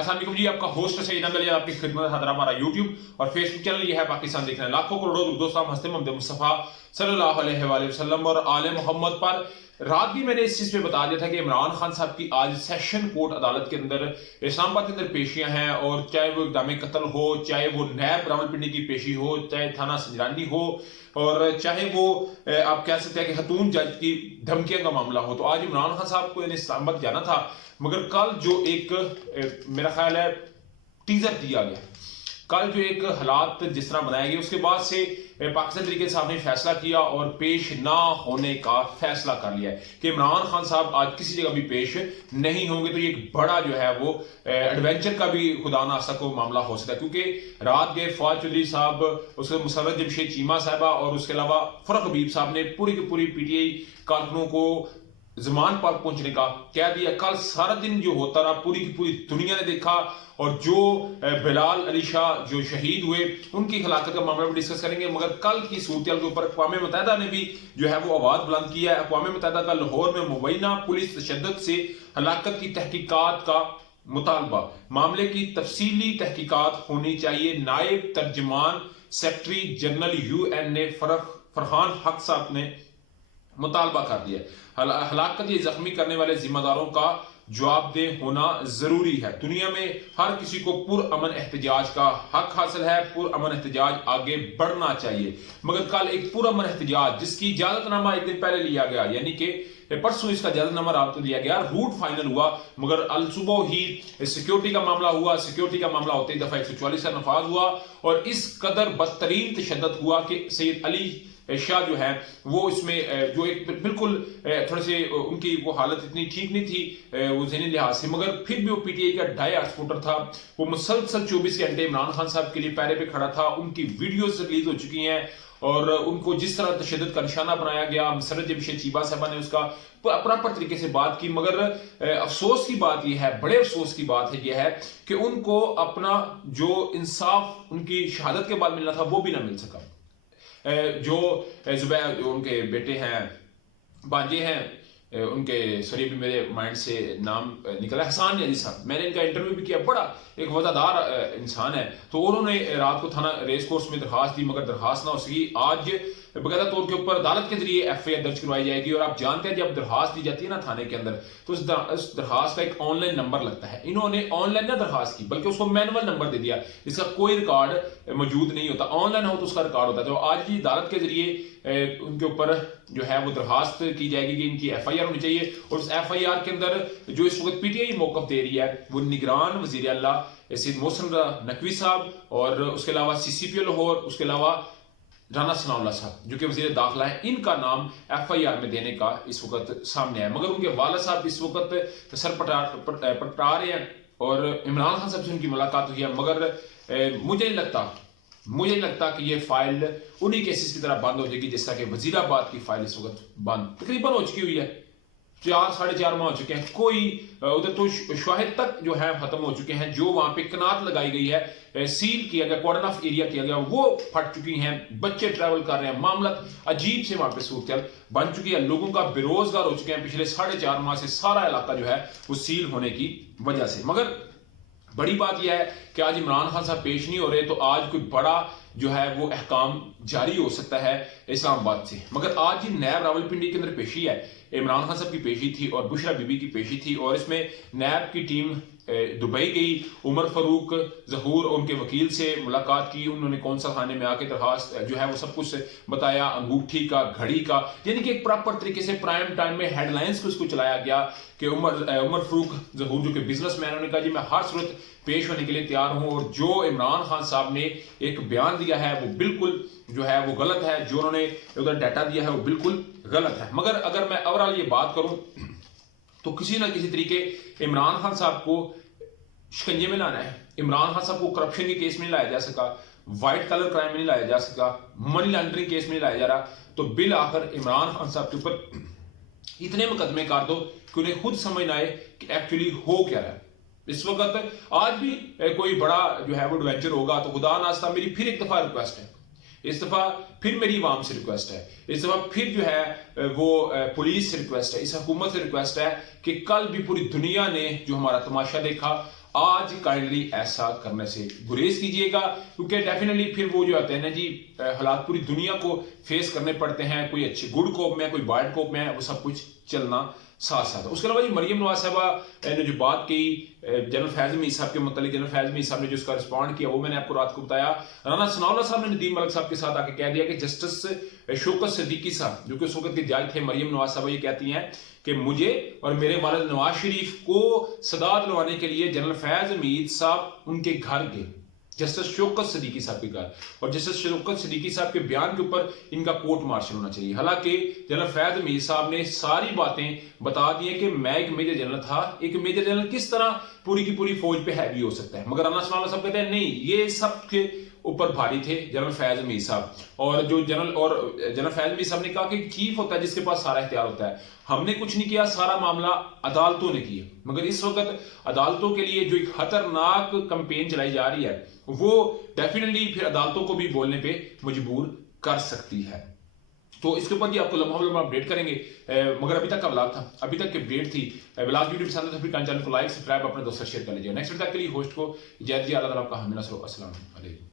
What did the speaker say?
अस्सलाम वालेकुम जी, आपका होस्ट सईद अहमद अली आपकी खिदमत हाजिर हमारा यूट्यूब और फेसबुक चैनल ये है पाकिस्तान देखना है लाखों करोड़ों दोस्तों हस्ते मोहम्मद मुस्तफ़ा सल्लल्लाहु अलैहि वसल्लम और आले मोहम्मद पर। रात भी मैंने इस चीज़ पे बता दिया था कि इमरान खान साहब की आज सेशन कोर्ट अदालत के अंदर इस्लामाबाद के अंदर पेशियां हैं, और चाहे वो इक़दाम कत्ल हो, चाहे वो नैब रावलपिंडी की पेशी हो, चाहे थाना संजरानी हो, और चाहे वो आप कह सकते हैं कि खतून जज की धमकियों का मामला हो। तो आज इमरान खान साहब को इस्लामाबाद जाना था, मगर कल जो एक मेरा ख्याल है टीजर दिया गया, कल जो एक हालात जिस तरह बनाए गए, उसके बाद से पाकिस्तान तरीके साहब ने फैसला किया और पेश ना होने का फैसला कर लिया है कि इमरान खान साहब आज किसी जगह भी पेश नहीं होंगे। तो ये एक बड़ा जो है वो एडवेंचर का भी खुदा ना आसा को मामला हो सकता है, क्योंकि रात गए फवाद चौधरी साहब, उसके मुसर्रत जमशेद चीमा साहबा और उसके अलावा फरख हबीब साहब ने पूरी की पूरी पीटीआई कारकुनों को जमान पर पहुंचने का कह दिया। कल सारा दिन जो होता रहा पूरी की पूरी दुनिया ने देखा, और जो बिलाल अली शाह जो शहीद हुए उनकी हलाकत का मामला भी डिस्कस करेंगे। मगर कल की सूरत के ऊपर अक़वाम मुत्तहिदा ने भी जो है वो आवाज बुलंद किया है। अक़वाम मुत्तहिदा का लाहौर में मुबैना पुलिस तशद्दुद से हलाकत की तहकीकात का मुतालबा, मामले की तफसीली तहकीकात होनी चाहिए। नायब तर्जमान सेक्रेटरी जनरल UN ने फरहान हक साहब ने मुतालबा कर दिया। हलाकत ये जख्मी करने वाले जिम्मेदारों का जवाबदेह होना जरूरी है। दुनिया में हर किसी को पुरअमन एहतजाज का हक हासिल है, पुरअमन एहतजाज आगे बढ़ना चाहिए। मगर कल एक पुरअमन एहतजाज जिसकी इजाजतनामा एक दिन पहले लिया गया, यानी कि परसों इसका इजाजतनामा रात को लिया गया, रूट फाइनल हुआ, मगर अल सुबह ही सिक्योरिटी का मामला हुआ। सिक्योरिटी का मामला होते ही दफा 144 का नफाज हुआ, और इस कदर बदतरीन तशद्दुद हुआ कि सैयद अली शाह जो है वो इसमें जो एक बिल्कुल थोड़े से उनकी वो हालत इतनी ठीक नहीं थी वो ज़हनी लिहाज से, मगर फिर भी वो पीटीआई का डाई सपोर्टर था। वो मुसलसल 24 घंटे इमरान खान साहब के लिए पैरे पे खड़ा था। उनकी वीडियोस रिलीज हो चुकी हैं, और उनको जिस तरह तशद्दुद का निशाना बनाया गया, मुसर्रत जमशेद चीमा साहबा ने उसका प्रॉपर तरीके से बात की। मगर अफसोस की बात यह है, बड़े अफसोस की बात है यह है कि उनको अपना जो इंसाफ उनकी शहादत के बाद मिलना था वो भी ना मिल सका। जो जुबैर उनके बेटे हैं, बांजे हैं, उनके सॉरी अभी मेरे माइंड से नाम निकला, हसन अली साहब, मैंने इनका इंटरव्यू भी किया, बड़ा एक वफादार इंसान है। तो उन्होंने रात को थाना रेस कोर्स में दरखास्त दी, मगर दरखास्त ना हो सकी। आज बकायदा तौर के ऊपर अदालत के जरिए FIR दर्ज करवाई जाएगी। और आप जानते हैं जब दरखास्त दी जाती है ना थाने के अंदर, तो उस दरखास्त का एक ऑनलाइन नंबर लगता है। इन्होंने ऑनलाइन ना दरखास्त की, बल्कि उसको मैनुअल नंबर दे दिया जिसका कोई रिकॉर्ड मौजूद नहीं होता। ऑनलाइन हो तो उसका रिकॉर्ड होता है। तो आज की अदालत के जरिए उनके ऊपर जो है वो दरखास्त की जाएगी कि इनकी FIR होनी चाहिए। और उस FIR के अंदर जो इस वक्त PTI मौकफ दे रही है वो निगरान वजीर आला सैयद मोहसिन नकवी साहब, और उसके अलावा CCPO लाहौर, उसके अलावा राना सनाउल्लाह साहब जो कि वजीर दाखिला है, इनका नाम FIR में देने का इस वक्त सामने आया। मगर उनके वाला साहब इस वक्त सर पटा रहे हैं, और इमरान खान साहब से उनकी मुलाकात हुई है। मगर मुझे नहीं लगता कि ये फाइल उन्हीं केसेस की तरह बंद हो जाएगी जिस तरह के वजीराबाद की फाइल इस वक्त बंद तकरीबन हो चुकी हुई है। 4-4.5 माह हो चुके हैं, कोई उधर तो शाहिद तक जो है खत्म हो चुके हैं। जो वहां पे कनात लगाई गई है, सील किया गया, कॉर्डन ऑफ एरिया किया गया, वो फट चुकी हैं। बच्चे ट्रैवल कर रहे हैं, मामला अजीब से वहां पे सूरत बन चुकी है। लोगों का बेरोजगार हो चुके हैं पिछले 4.5 माह से। सारा इलाका जो है वो सील होने की वजह से। मगर बड़ी बात यह है कि आज इमरान खान साहब पेश नहीं हो रहे, तो आज कोई बड़ा जो है वो अहकाम जारी हो सकता है इस्लामाबाद से। मगर आज ही नैब रावलपिंडी के अंदर पेशी है, इमरान खान साहब की पेशी थी और बुशरा बीबी की पेशी थी, और इसमें नैब की टीम दुबई गई। उमर फारूक जहूर उनके वकील से मुलाकात की, उन्होंने कौन सा थाने में आके दरखास्त जो है वो सब कुछ बताया, अंगूठी का, घड़ी का, यानी कि एक प्रॉपर तरीके से प्राइम टाइम में हेडलाइंस को इसको चलाया गया कि उमर फारूक जहूर जो कि बिजनेसमैन, उन्होंने कहा जी मैं हर सूरत पेश होने के लिए तैयार हूं, और जो इमरान खान साहब ने एक बयान दिया है वो बिल्कुल जो है वो गलत है, जो उन्होंने उधर डाटा दिया है वो बिल्कुल गलत है। मगर अगर मैं ओवरऑल ये बात करूं तो किसी ना किसी तरीके इमरान खान साहब को शिकंजे में लाना है। इमरान खान साहब को करप्शन के केस में नहीं लाया जा सका, व्हाइट कलर क्राइम में नहीं लाया जा सका, मनी लॉन्ड्रिंग केस में नहीं लाया जा रहा, तो बिल आखिर इमरान खान साहब के ऊपर इतने मुकदमे कर दो कि उन्हें खुद समझ ना आए कि एक्चुअली हो क्या रहा है। इस वक्त आज भी कोई बड़ा जो है वो एडवेंचर होगा तो खुदा नास्ता मेरी फिर एक दफा रिक्वेस्ट है, इस दफा फिर मेरी आवाम से रिक्वेस्ट है, इस दफा फिर जो है वो पुलिस से रिक्वेस्ट है, इस हुकूमत से रिक्वेस्ट है कि कल भी पूरी दुनिया ने जो हमारा तमाशा देखा, आज काइंडली ऐसा करने से गुरेज कीजिएगा, क्योंकि डेफिनेटली फिर वो जो होते हैं ना जी, हालात पूरी दुनिया को फेस करने पड़ते हैं, कोई अच्छी गुड कोप में, कोई बैड कोप में, वो सब कुछ चलना साथ साथ। उसके अलावा जी मरियम नवाज साहबा ने जो बात की जनरल फैज मीर साहब के मुतालिक, जनरल फैज मीर साहब ने जो उसका रिस्पॉन्ड किया वो मैंने आपको रात को बताया। राना सनाउल्लाह साहब ने नदीम मलिक साहब के साथ आके कह दिया कि जस्टिस शौकत सिद्दीकी साहब जो कि उस वक्त के जज थे, मरियम नवाज साहबा ये कहती हैं कि मुझे और मेरे वालिद नवाज शरीफ को सदा दिलवाने के लिए जनरल फैज मीर साहब उनके घर गए, जस्टिस शौकत सिद्दीकी साहब के घर, और जस्टिस शौकत सिद्दीकी साहब के बयान के ऊपर इनका कोर्ट मार्शल होना चाहिए। हालांकि जनरल फैज मीर साहब ने सारी बातें बता दी है कि मैं एक मेजर जनरल था, एक मेजर जनरल किस तरह पूरी की पूरी फौज पे हैवी हो सकता है, मगर राना सनाउल्लाह साहब कहते हैं नहीं, ये सब के ऊपर भारी थे जनरल फैज मीर साहब। और जो जनरल फैज मीर साहब ने कहा कि चीफ होता है जिसके पास सारा इख्तियार होता है, हमने कुछ नहीं किया, सारा मामला अदालतों ने किया। मगर इस वक्त अदालतों के लिए जो एक खतरनाक कैंपेन चलाई जा रही है वो डेफिनेटली फिर अदालतों को भी बोलने पे मजबूर कर सकती है। तो इसके ऊपर भी आपको लम्हा अपडेट करेंगे। मगर अभी तक का व्लॉग था, अभी तक की अपडेट थी। व्लॉग वीडियो पसंद है तो फिर चैनल को लाइक सब्सक्राइब अपने दोस्तों शेयर कर लीजिए। नेक्स्ट वीडियो तक के लिए होस्ट को इजाजत, अल्लाह ताला आपका हामी नसर। अस्सलाम वालेकुम।